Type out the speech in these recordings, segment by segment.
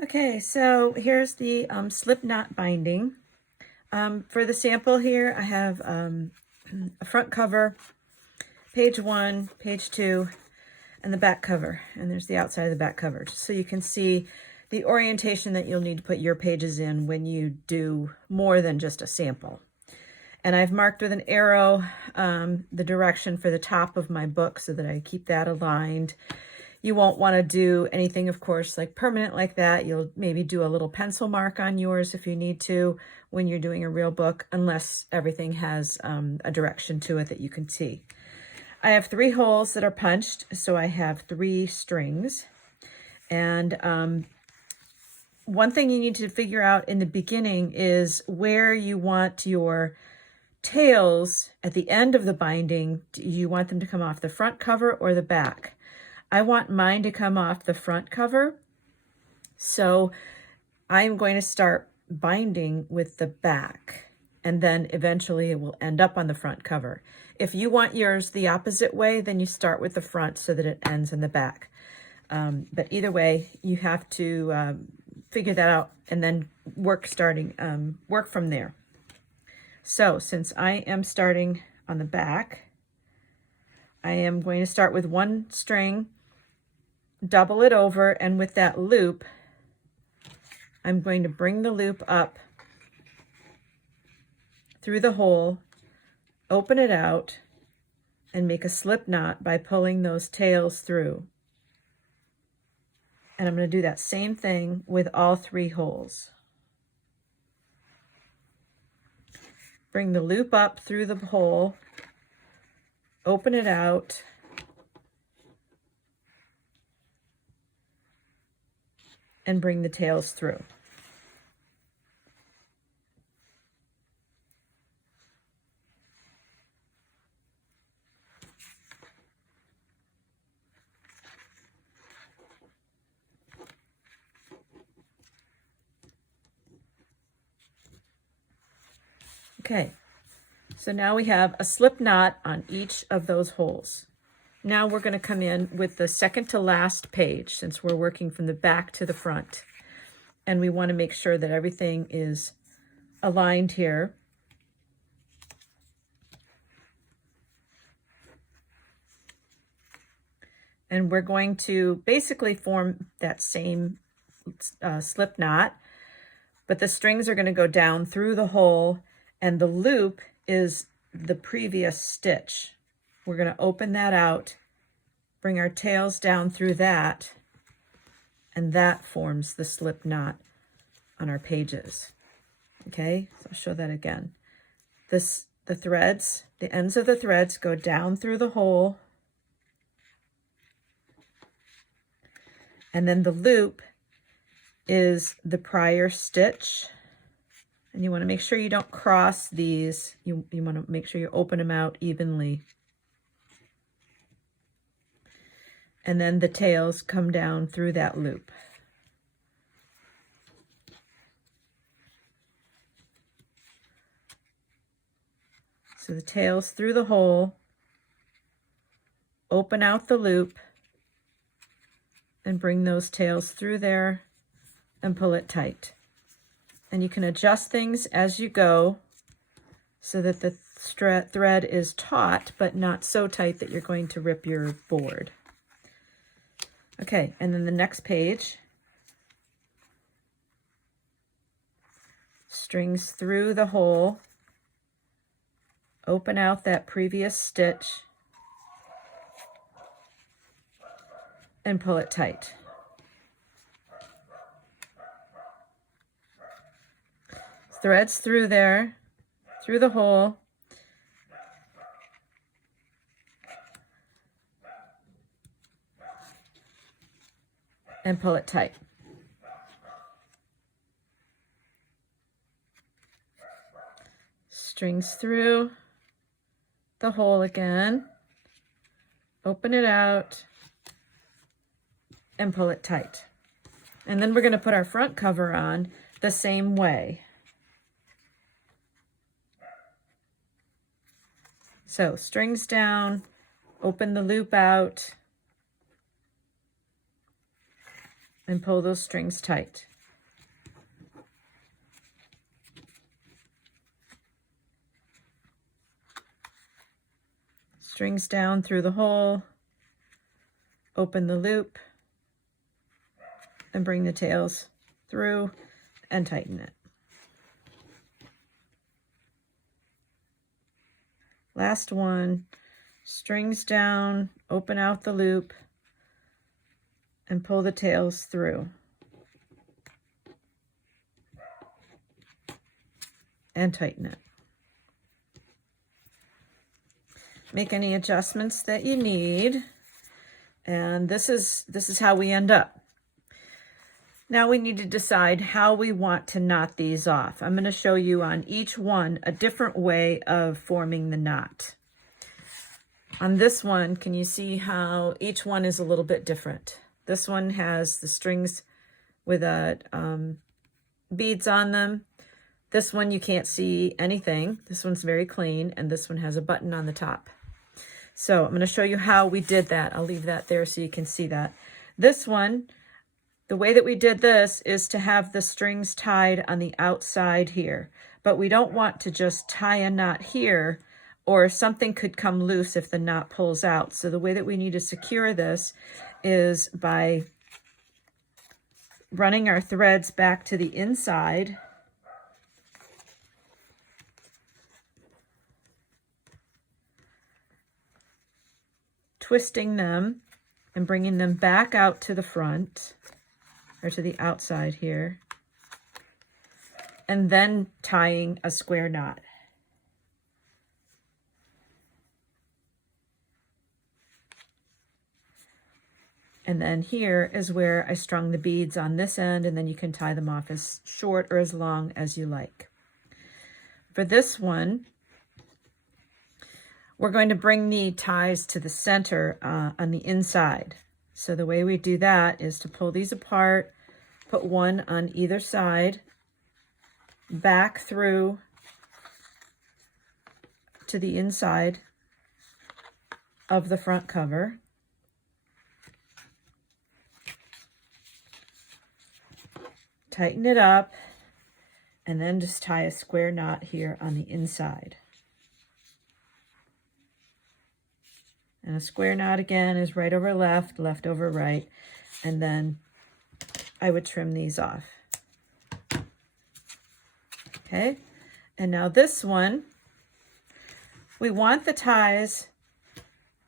Okay, so here's the slip knot binding. For the sample here, I have a front cover, page 1, page 2, and the back cover. And there's the outside of the back cover, just so you can see the orientation that you'll need to put your pages in when you do more than just a sample. And I've marked with an arrow the direction for the top of my book so that I keep that aligned. You won't want to do anything, of course, like permanent like that. You'll maybe do a little pencil mark on yours if you need to when you're doing a real book, unless everything has a direction to it that you can see. I have 3 holes that are punched, so I have 3 strings. And one thing you need to figure out in the beginning is where you want your tails at the end of the binding. Do you want them to come off the front cover or the back? I want mine to come off the front cover, so I'm going to start binding with the back, and then eventually it will end up on the front cover. If you want yours the opposite way, then you start with the front so that it ends in the back. But either way, you have to figure that out and then work from there. So since I am starting on the back, I am going to start with 1 string, double it over, and with that loop, I'm going to bring the loop up through the hole, open it out, and make a slip knot by pulling those tails through. And I'm going to do that same thing with all 3 holes. Bring the loop up through the hole, open it out, and bring the tails through. Okay, so now we have a slip knot on each of those holes. Now we're going to come in with the second to last page, since we're working from the back to the front. And we want to make sure that everything is aligned here. And we're going to basically form that same slip knot, but the strings are going to go down through the hole, and the loop is the previous stitch. We're going to open that out, bring our tails down through that, and that forms the slip knot on our pages. Okay, so I'll show that again. The ends of the threads go down through the hole, and then the loop is the prior stitch. And you want to make sure you don't cross these. You want to make sure you open them out evenly. And then the tails come down through that loop. So the tails through the hole, open out the loop, and bring those tails through there and pull it tight. And you can adjust things as you go so that the thread is taut, but not so tight that you're going to rip your board. Okay, and then the next page, strings through the hole, open out that previous stitch, and pull it tight. Threads through there, through the hole, and pull it tight. Strings through the hole again, open it out, and pull it tight. And then we're going to put our front cover on the same way. So strings down, open the loop out, and pull those strings tight. strings down through the hole, open the loop, and bring the tails through and tighten it. Last one, strings down, open out the loop, and pull the tails through. And tighten it. Make any adjustments that you need. And this is how we end up. Now we need to decide how we want to knot these off. I'm going to show you on each one a different way of forming the knot. On this one, can you see how each one is a little bit different? This one has the strings with beads on them. This one you can't see anything. This one's very clean, and this one has a button on the top. So I'm going to show you how we did that. I'll leave that there so you can see that. This one, the way that we did this is to have the strings tied on the outside here. But we don't want to just tie a knot here, or something could come loose if the knot pulls out. So the way that we need to secure this is by running our threads back to the inside. Twisting them and bringing them back out to the front, or to the outside here, and then tying a square knot. And then here is where I strung the beads on this end, and then you can tie them off as short or as long as you like. For this one, we're going to bring the ties to the center on the inside. So the way we do that is to pull these apart, put one on either side, back through to the inside of the front cover. Tighten it up, and then just tie a square knot here on the inside. And a square knot again is right over left, left over right, and then I would trim these off. Okay, and now this one, we want the ties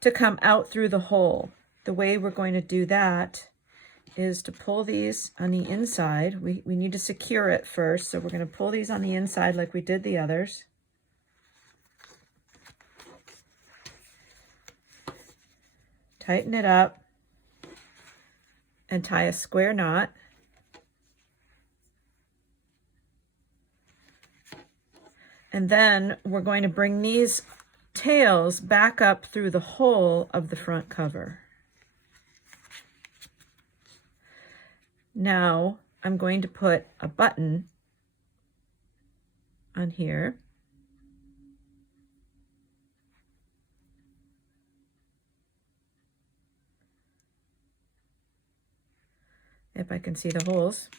to come out through the hole. The way we're going to do that is to pull these on the inside. We need to secure it first, so we're going to pull these on the inside like we did the others. Tighten it up and tie a square knot. And then we're going to bring these tails back up through the hole of the front cover. Now I'm going to put a button on here. If I can see the holes.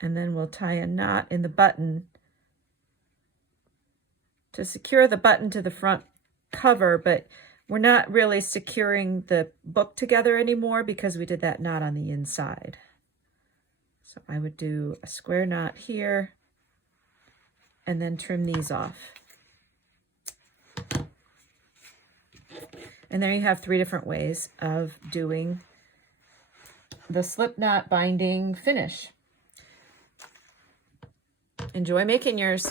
And then we'll tie a knot in the button to secure the button to the front cover, but we're not really securing the book together anymore because we did that knot on the inside. So I would do a square knot here and then trim these off. And there you have 3 different ways of doing the slip knot binding finish. Enjoy making yours.